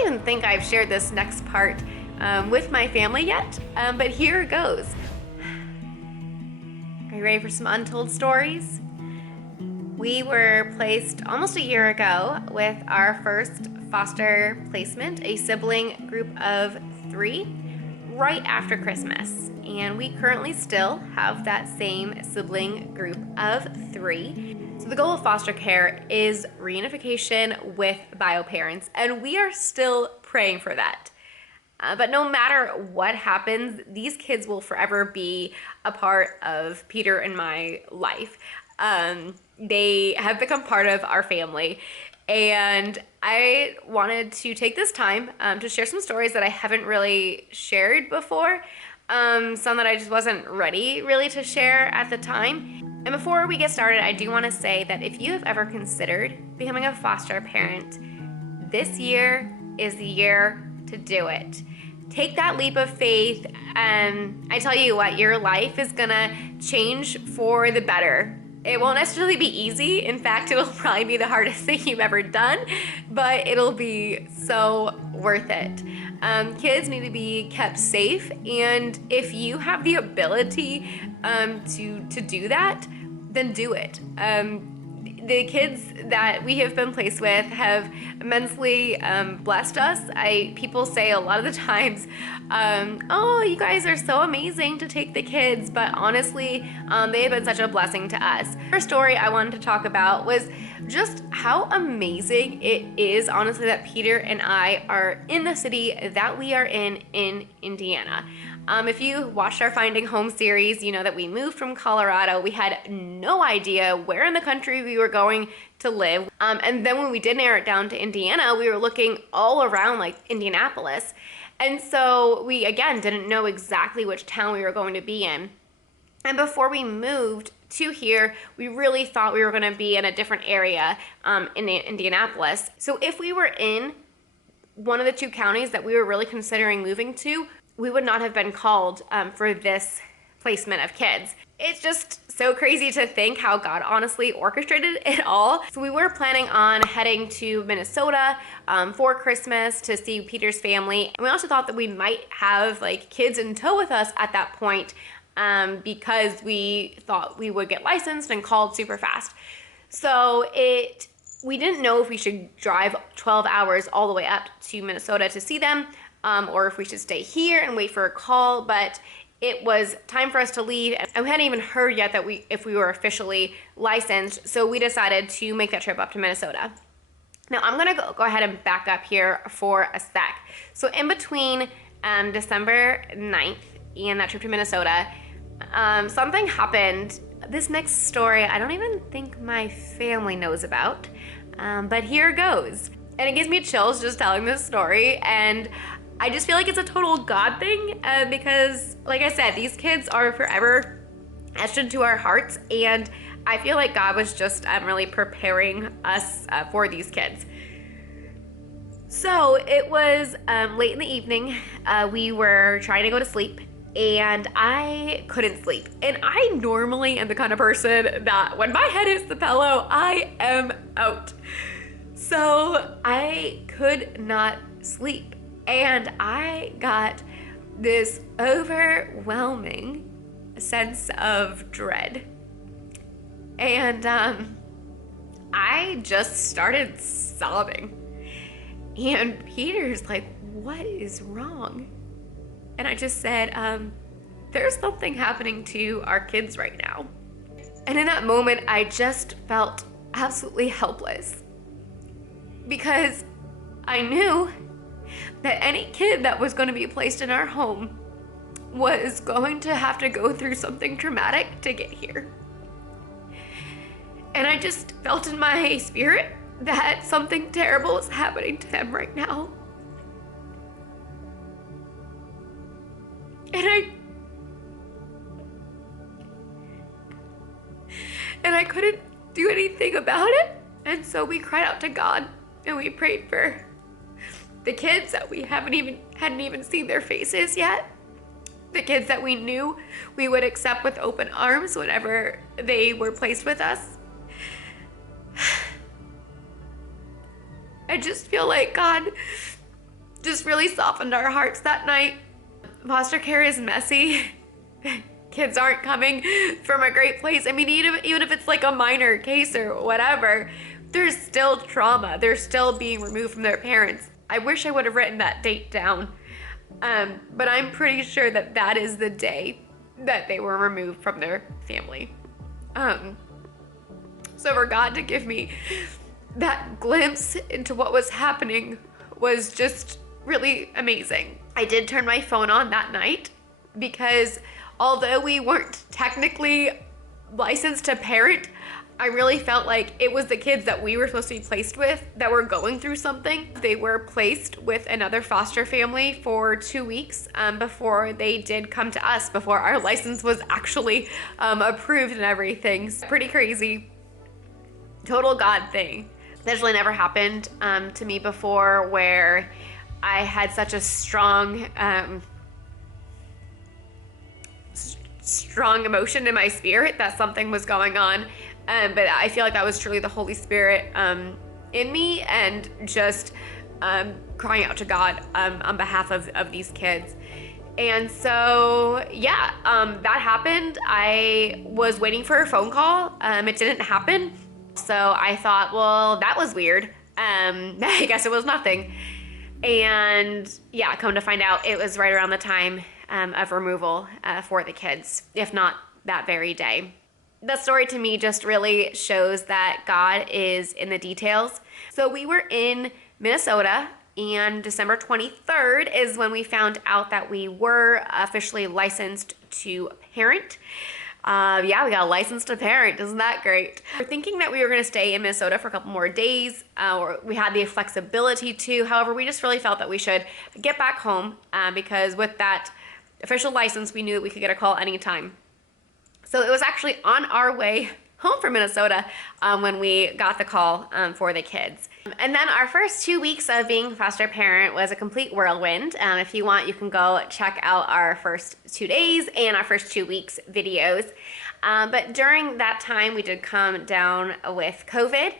don't even think I've shared this next part with my family yet, but here it goes. Are you ready for some untold stories? We were placed almost a year ago with our first foster placement, a sibling group of 3, right after Christmas. And we currently still have that same sibling group of 3. So the goal of foster care is reunification with bio parents, and we are still praying for that. But no matter what happens, these kids will forever be a part of Peter and my life. They have become part of our family, and I wanted to take this time to share some stories that I haven't really shared before, some that I just wasn't ready really to share at the time. And before we get started, I do want to say that if you have ever considered becoming a foster parent, this year is the year to do it. Take that leap of faith, and I tell you what, your life is gonna change for the better. It won't necessarily be easy. In fact, it'll probably be the hardest thing you've ever done, but it'll be so worth it. Kids need to be kept safe, and if you have the ability to do that, then do it. The kids that we have been placed with have immensely blessed us. People say a lot of the times, oh, you guys are so amazing to take the kids, but honestly, they have been such a blessing to us. First story I wanted to talk about was just how amazing it is, honestly, that Peter and I are in the city that we are in Indiana. If you watched our Finding Home series, you know that we moved from Colorado. We had no idea where in the country we were going to live. And then when we did narrow it down to Indiana, we were looking all around like Indianapolis. And so we, again, didn't know exactly which town we were going to be in. And before we moved to here, we really thought we were going to be in a different area in Indianapolis. So if we were in one of the 2 counties that we were really considering moving to, we would not have been called for this placement of kids. It's just so crazy to think how God honestly orchestrated it all. So we were planning on heading to Minnesota for Christmas to see Peter's family. And we also thought that we might have like kids in tow with us at that point because we thought we would get licensed and called super fast. So we didn't know if we should drive 12 hours all the way up to Minnesota to see them, or if we should stay here and wait for a call, but it was time for us to leave, and we hadn't even heard yet that if we were officially licensed, so we decided to make that trip up to Minnesota. Now I'm gonna go ahead and back up here for a sec. So in between December 9th and that trip to Minnesota, something happened. This next story I don't even think my family knows about, but here goes. And it gives me chills just telling this story, and I just feel like it's a total God thing because, like I said, these kids are forever etched into our hearts, and I feel like God was just really preparing us for these kids. So it was late in the evening. We were trying to go to sleep, and I couldn't sleep. And I normally am the kind of person that when my head hits the pillow, I am out. So I could not sleep. And I got this overwhelming sense of dread. And I just started sobbing. And Peter's like, what is wrong? And I just said, there's something happening to our kids right now. And in that moment, I just felt absolutely helpless. Because I knew that any kid that was going to be placed in our home was going to have to go through something traumatic to get here. And I just felt in my spirit that something terrible is happening to them right now. And I couldn't do anything about it. And so we cried out to God, and we prayed for the kids that we hadn't even seen their faces yet. The kids that we knew we would accept with open arms whenever they were placed with us. I just feel like God just really softened our hearts that night. Foster care is messy. Kids aren't coming from a great place. I mean, even if it's like a minor case or whatever, there's still trauma. They're still being removed from their parents. I wish I would have written that date down. But I'm pretty sure that that is the day that they were removed from their family. So for God to give me that glimpse into what was happening was just really amazing. I did turn my phone on that night because although we weren't technically licensed to parent, I really felt like it was the kids that we were supposed to be placed with that were going through something. They were placed with another foster family for 2 weeks before they did come to us, before our license was actually approved and everything. So pretty crazy. Total God thing. That's really never happened to me before, where I had such a strong emotion in my spirit that something was going on. But I feel like that was truly the Holy Spirit in me, and just crying out to God on behalf of these kids. And so, yeah, that happened. I was waiting for a phone call. It didn't happen. So I thought, well, that was weird. I guess it was nothing. And yeah, come to find out, it was right around the time of removal for the kids, if not that very day. The story to me just really shows that God is in the details. So we were in Minnesota, and December 23rd is when we found out that we were officially licensed to parent. Yeah, we got a license to parent. Isn't that great? We're thinking that we were going to stay in Minnesota for a couple more days, or we had the flexibility to. However, we just really felt that we should get back home because with that official license, we knew that we could get a call anytime. So it was actually on our way home from Minnesota when we got the call for the kids. And then our first 2 weeks of being foster parent was a complete whirlwind. If you want, you can go check out our first 2 days and our first 2 weeks videos. But during that time, we did come down with COVID.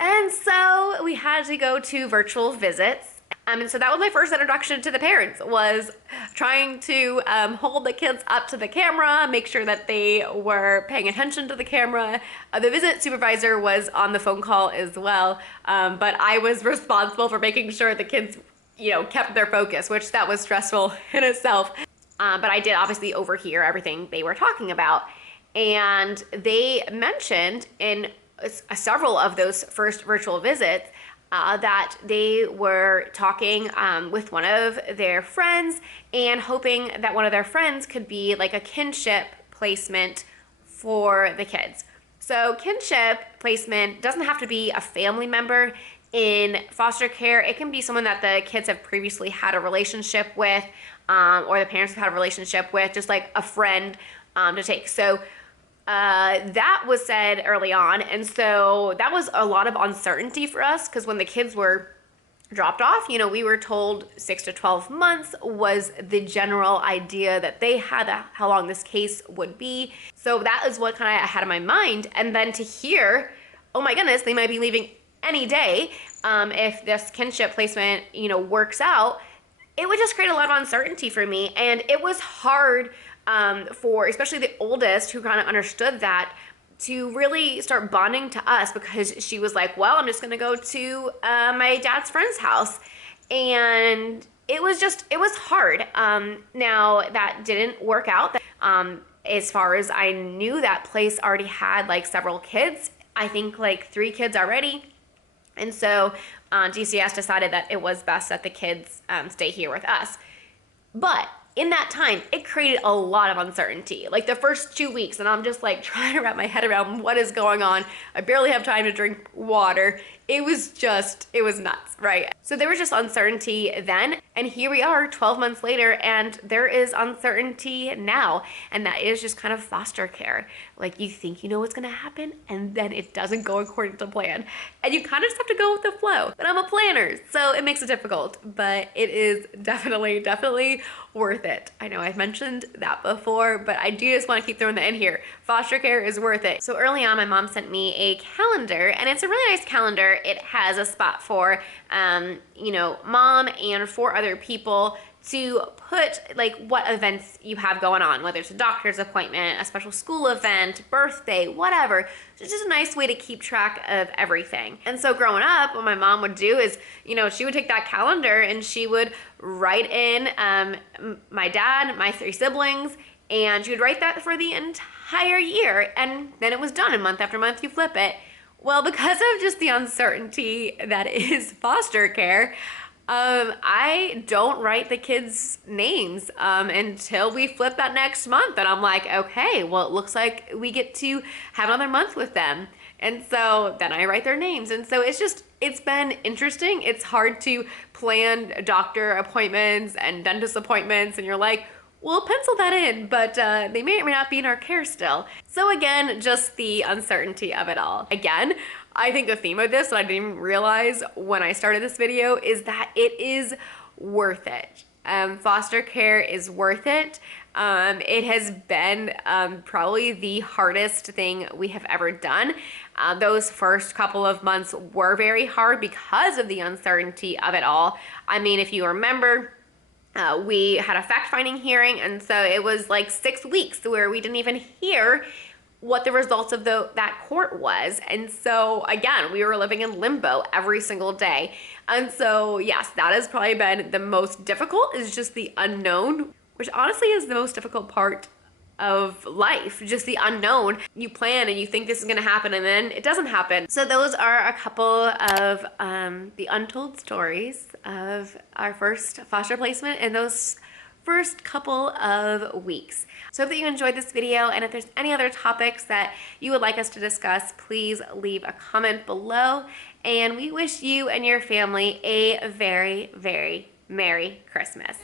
And so we had to go to virtual visits. And so that was my first introduction to the parents, was trying to hold the kids up to the camera, make sure that they were paying attention to the camera. The visit supervisor was on the phone call as well, but I was responsible for making sure the kids, kept their focus, which that was stressful in itself. But I did obviously overhear everything they were talking about. And they mentioned in several of those first virtual visits that they were talking with one of their friends and hoping that one of their friends could be like a kinship placement for the kids. So kinship placement doesn't have to be a family member in foster care. It can be someone that the kids have previously had a relationship with, or the parents have had a relationship with, just like a friend to take. So that was said early on, and so that was a lot of uncertainty for us, because when the kids were dropped off, we were told 6 to 12 months was the general idea that they had, how long this case would be. So that is what kind of I had in my mind. And then to hear, oh my goodness, they might be leaving any day if this kinship placement, works out, it would just create a lot of uncertainty for me. And it was hard for especially the oldest, who kind of understood that, to really start bonding to us, because she was like, well, I'm just going to go to my dad's friend's house. And it was hard. Now that didn't work out. As far as I knew, that place already had like several kids, I think like 3 kids already. And so DCS decided that it was best that the kids stay here with us. But in that time, it created a lot of uncertainty. Like the first 2 weeks, and I'm just like trying to wrap my head around what is going on. I barely have time to drink water. It was nuts, right? So there was just uncertainty then, and here we are 12 months later, and there is uncertainty now, and that is just kind of foster care. Like, you think you know what's gonna happen, and then it doesn't go according to plan, and you kind of just have to go with the flow. But I'm a planner, so it makes it difficult, but it is definitely worth it. I know I've mentioned that before, but I do just want to keep throwing that in here. Foster care is worth it. So early on, my mom sent me a calendar, and it's a really nice calendar. where it has a spot for, you know, mom and 4 other people to put like what events you have going on, whether it's a doctor's appointment, a special school event, birthday, whatever. It's just a nice way to keep track of everything. And so growing up, what my mom would do is, you know, she would take that calendar and she would write in my dad, my 3 siblings, and she would write that for the entire year. And then it was done, and month after month you flip it. Well, because of just the uncertainty that is foster care, I don't write the kids' names until we flip that next month. And I'm like, okay, well, it looks like we get to have another month with them. And so then I write their names. And so it's been interesting. It's hard to plan doctor appointments and dentist appointments. And you're like, we'll pencil that in, but they may or may not be in our care still. So again, just the uncertainty of it all. Again, I think the theme of this, that I didn't even realize when I started this video, is that it is worth it. Foster care is worth it. It has been probably the hardest thing we have ever done. Those first couple of months were very hard because of the uncertainty of it all. I mean, if you remember, we had a fact-finding hearing, and so it was like 6 weeks where we didn't even hear what the results of that court was. And so again, we were living in limbo every single day. And so yes, that has probably been the most difficult, is just the unknown, which honestly is the most difficult part of life, just the unknown. You plan and you think this is gonna happen, and then it doesn't happen. So those are a couple of the untold stories of our first foster placement and those first couple of weeks. So I hope that you enjoyed this video, and if there's any other topics that you would like us to discuss, please leave a comment below. And we wish you and your family a very, very Merry Christmas.